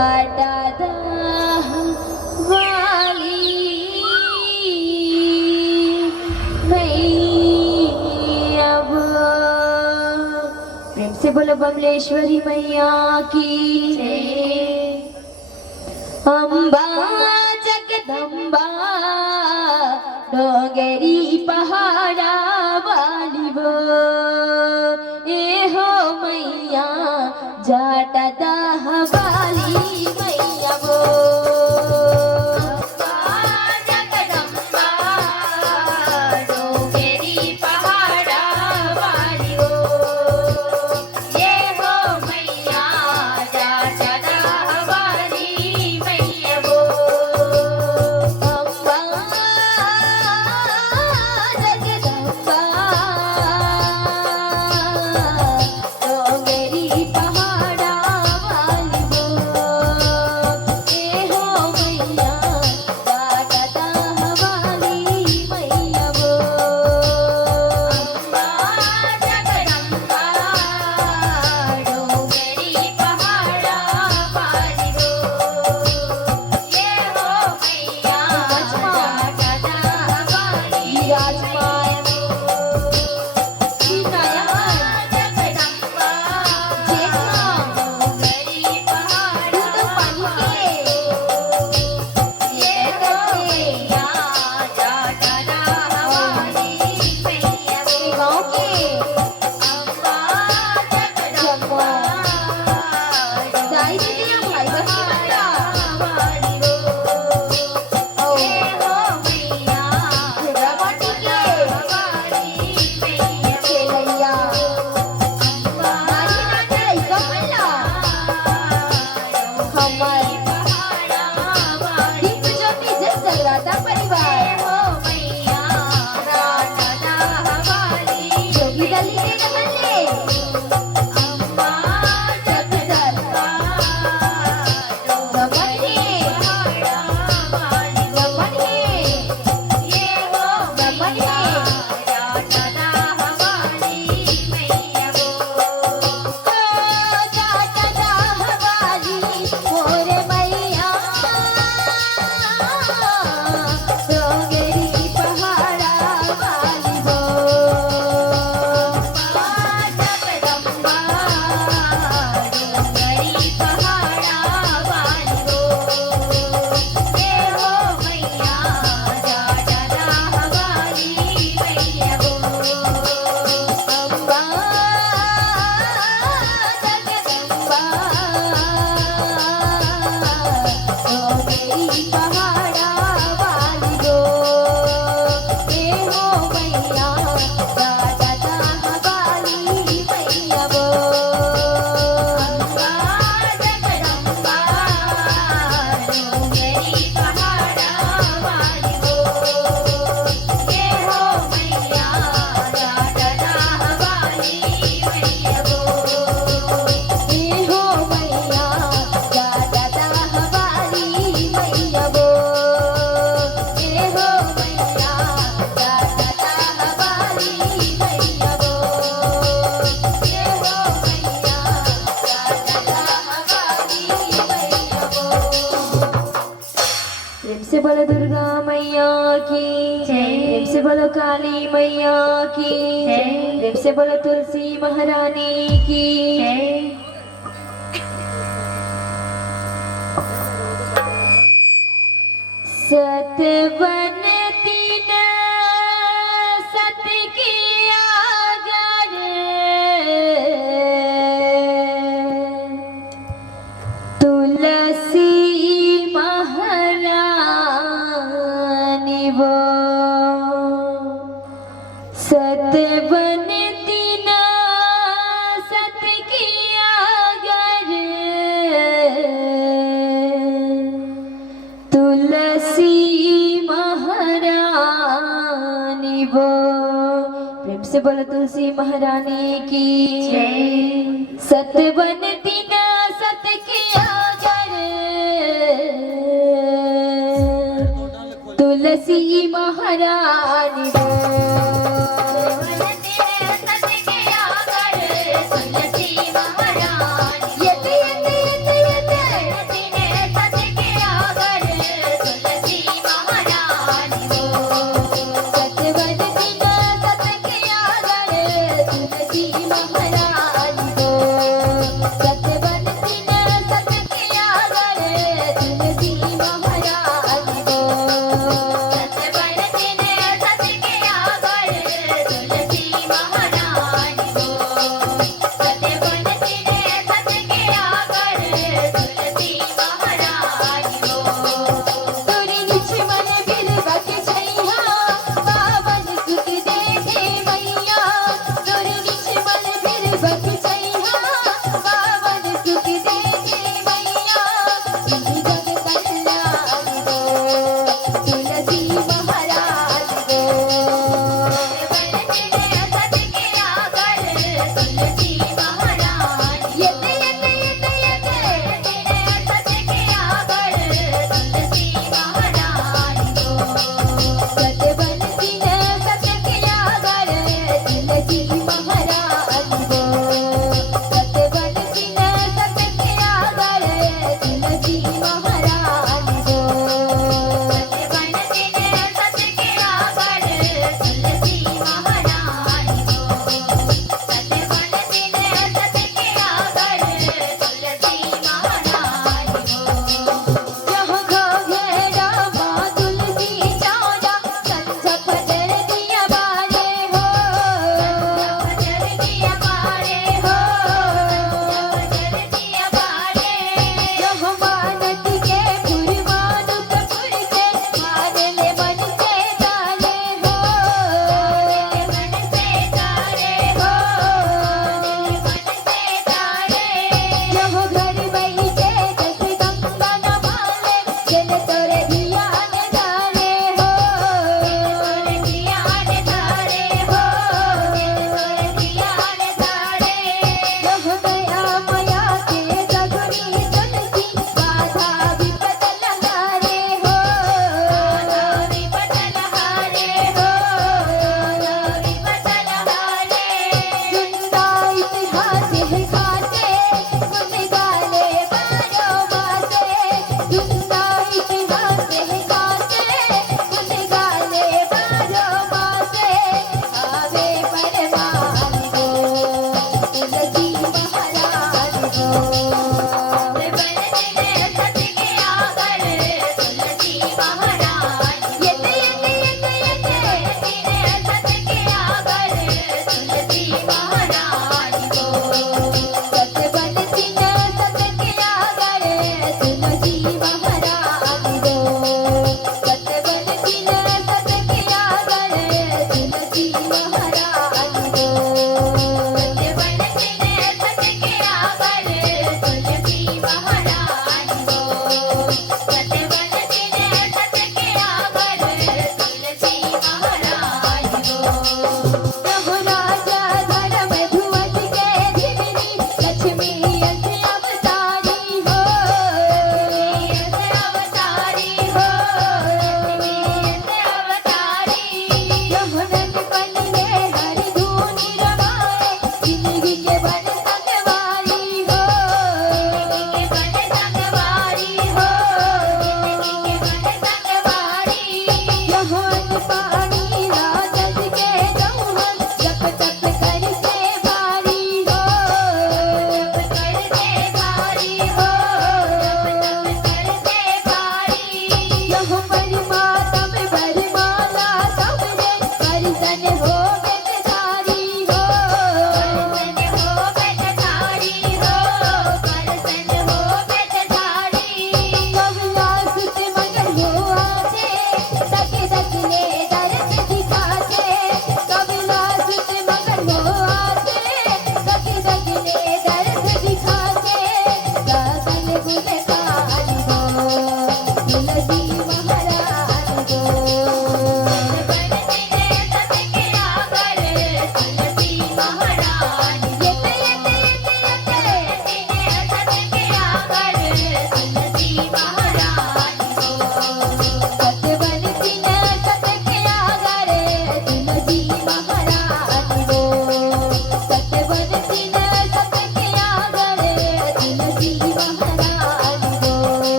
जाटादाह वाली मैया वो। प्रेम से बोलो बमलेश्वरी मैया की अम्बा जगदम्बा डोंगरी पहाड़ा वाली वो ए हो मैया जाटादाह वाली मैया वो। बोलो दुर्गा मैया की प्रेम से बोलो काली मैया की प्रेम से बोलो तुलसी महारानी की सतवन तीन सत की आगर तुलसी वो सतवन तीन सत की आगर तुलसी महारानी वो। प्रेम से बोलो तुलसी महारानी की सतवन तीन सत की आगर तुलसी महारानी वो। तुलसी महारानी तुलसी महाराज गो सतवन जिन सत किया गए तुलसी महाराज गो सतवन जिन सत किया गए तुलसी महाराज गो सतवन जिन सत किया गए तुलसी महाराज गो प्रभु राजा धर्म ध्वज के धिमिरी लक्ष्मी अस अवतारी हो लक्ष्मी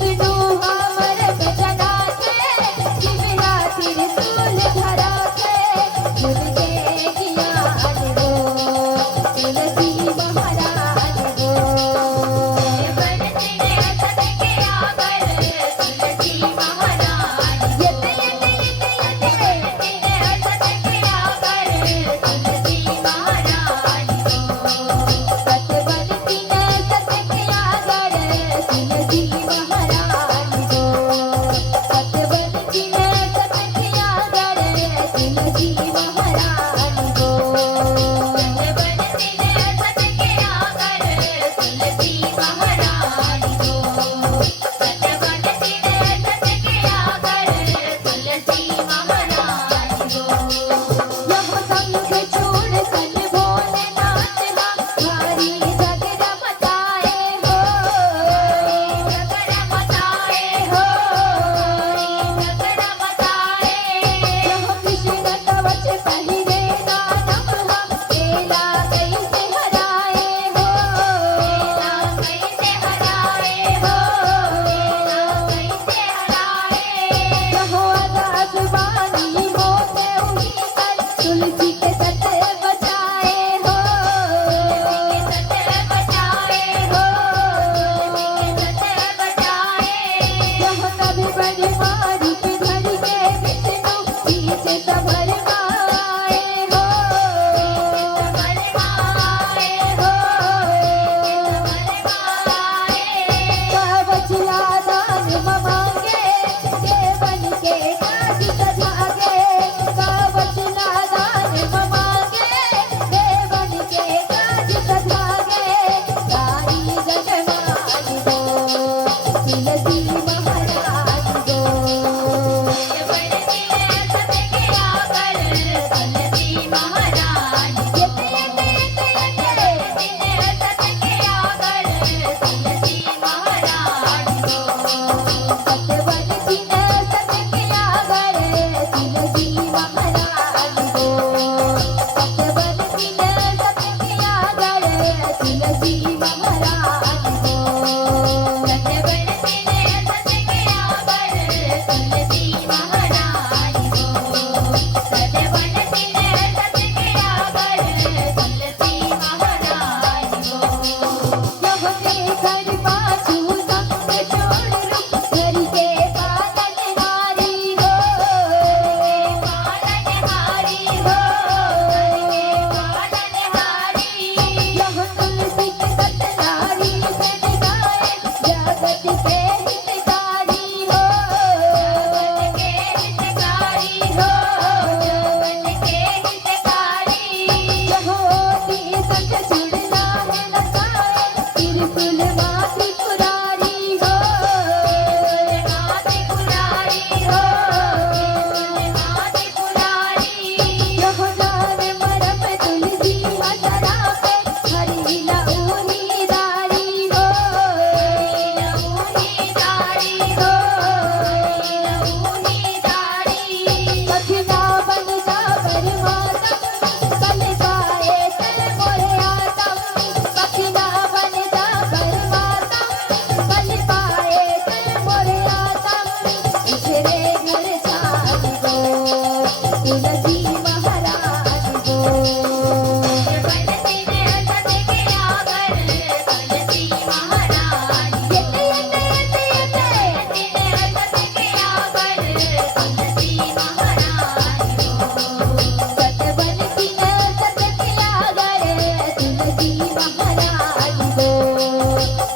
विष्णु हमर पे जना के जिमरा त्रिशूल धरा के झुमके ज्ञान हो तुलसी महाराज हो बनते असत के आगर तुलसी महाराज यते यते यते यते बनते असत के आगर तुलसी महाराज हो सत बनती न सत के आगर तुलसी महाराज हो सत बनती न सत के आगर तुलसी महाराज हो सत बनती न सत के आगर तुलसी महाराज हो सत बनती न सत के आगर तुलसी महाराज हो यह संग छोड़ सन भोलेनाथ हमारी जगत मचाए हो जगत मचाए हो जगत मचाए यह कृष्ण कवच पहिरे दानव हम केला कैसे हराए हो केला कैसे हराए हो केला कैसे हराए यह आकाश वाणी होते उही कर तुलसी के सत बचाए हो तुलसी के सत बचाए हो तुलसी के सत बचाए यह कभी बड़े मारी पे धर के विष्णु पीछे सभर माए हो सभर माए हो सभर माए कवचला दान मांगे के बन के काज सजागे कवचला दान मांगे के बन के काज सजागे गाई गजमान हो तुलसी महाराज हो बनती असत के आगर तुलसी महाराज यते यते यते यते बनती असत के आगर तुलसी महाराज हो सत बनती न सत के आगर तुलसी महाराज हो सत बनती न सत के आगर तुलसी महाराज हो सत बनती न सत के आगर तुलसी महाराज हो सत बनती न सत के आगर तुलसी महाराज हो यह के घर पाछू संग छोड़ रुक घर के पालन हारी हो पालन हारी हो पालन हारी यह तुलसी के सत नारी बन गाए जगत के हितकारी हो जगत के हितकारी हो जगत के हितकारी यह ओटी संग छुड़ना है लसाए त्रिशूल माती पुरारी हो त्रिशूल माती पुरारी हो त्रिशूल माती पुरारी यह जान मरम तुलसी हजरा पे हरी लऊनी दारी हो लऊनी दारी हो लऊनी दारी कखना बन जा परमात्म बन पाए तन मोरे आत्म कखना बन जा परमात्म बन पाए तन मोरे आत्म इधरे घर चाल हो तुलसी महाराज हो बनती न असत के आगर तुलसी महाराज यते यते यते यते बनती न असत के आगर तुलसी महाराज हो सत बनती न सत के आगर तुलसी महाराज हो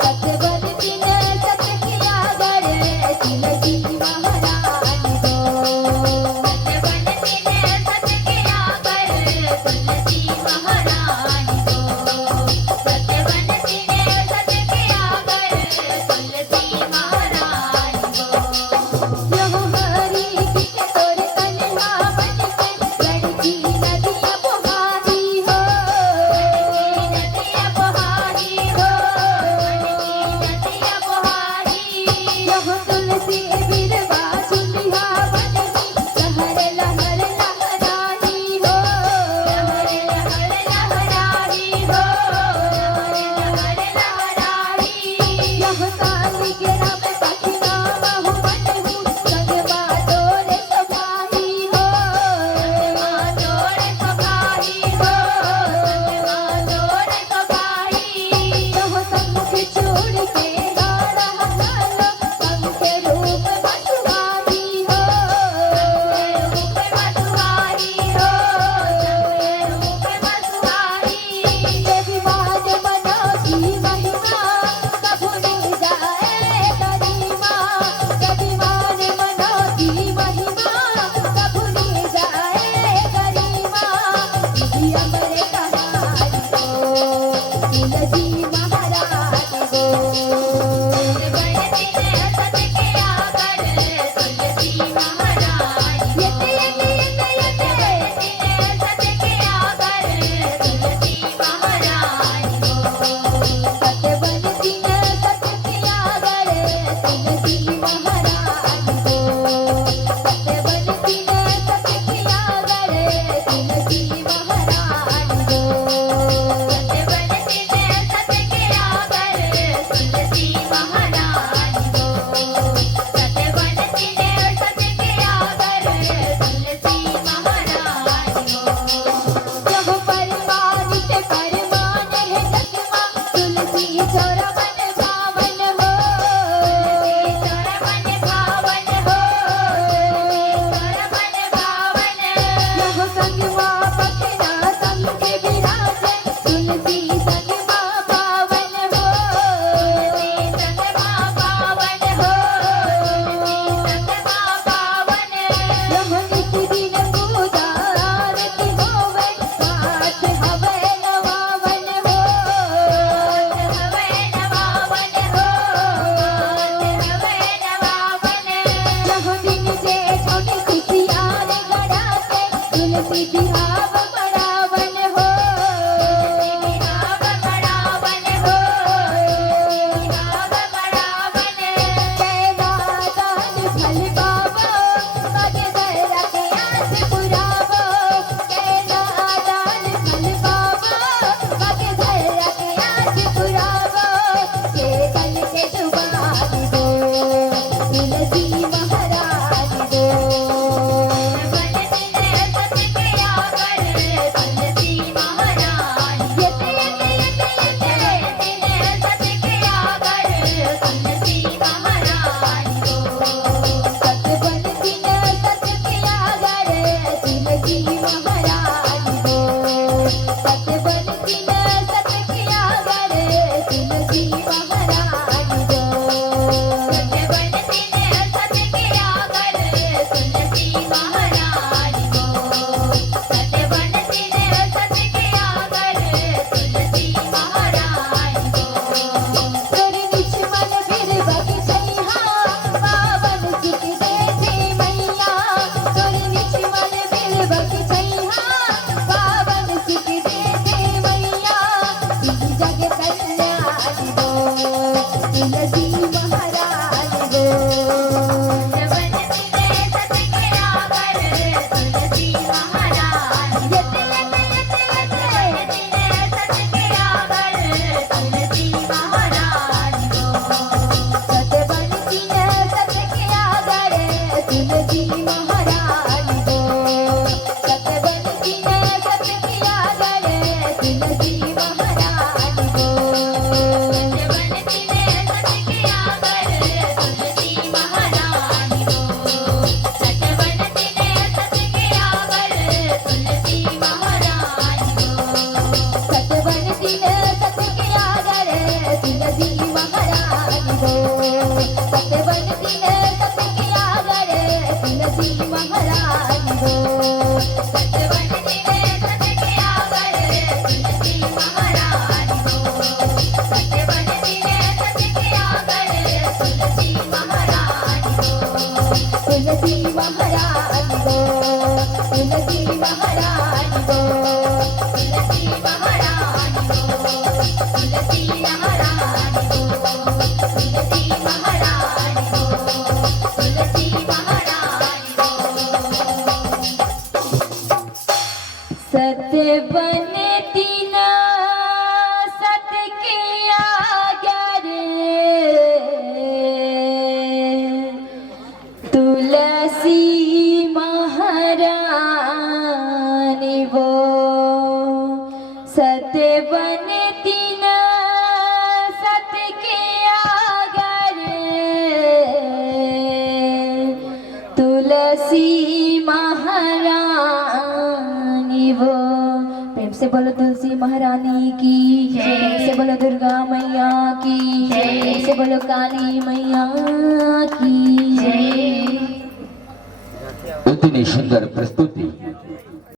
सत बनती न सत के आगर तुलसी महाराज हो सत बनती न सत के आगर तुलसी महाराज हो सत बनती न सत के आगर तुलसी महाराज हो यह हरी की तोर तन्हा बन के लड़की नदिया बहारी हो लड़की नदिया बहारी हो लड़की नदिया बहारी यह तुलसी बिरवा सुनिया बन की लहर लहर लहरानी हो लहर लहर लहरानी हो लहर लहर लहरानी यह काली के रब सखी बिहाव बढ़ावन हो, बिहाव बढ़ावन हो, बिहाव बढ़ावन। कैला दान फल पावो, बागे दहरा के आस पुरावो। कैला दान फल पावो, बागे दहरा के आस पुरावो। के कल के जुबान दो, तुलसी महाराज दो। सत्य बनती न सत के आगर, तुलसी महारानी वो। सत्य बनती न सत के आगर, तुलसी महारानी वो। प्रेम से बोलो तुलसी महारानी की जय, प्रेम से बोलो दुर्गा मैया की जय, प्रेम से बोलो काली मैया की जय। अतिशय सुंदर प्रस्तुति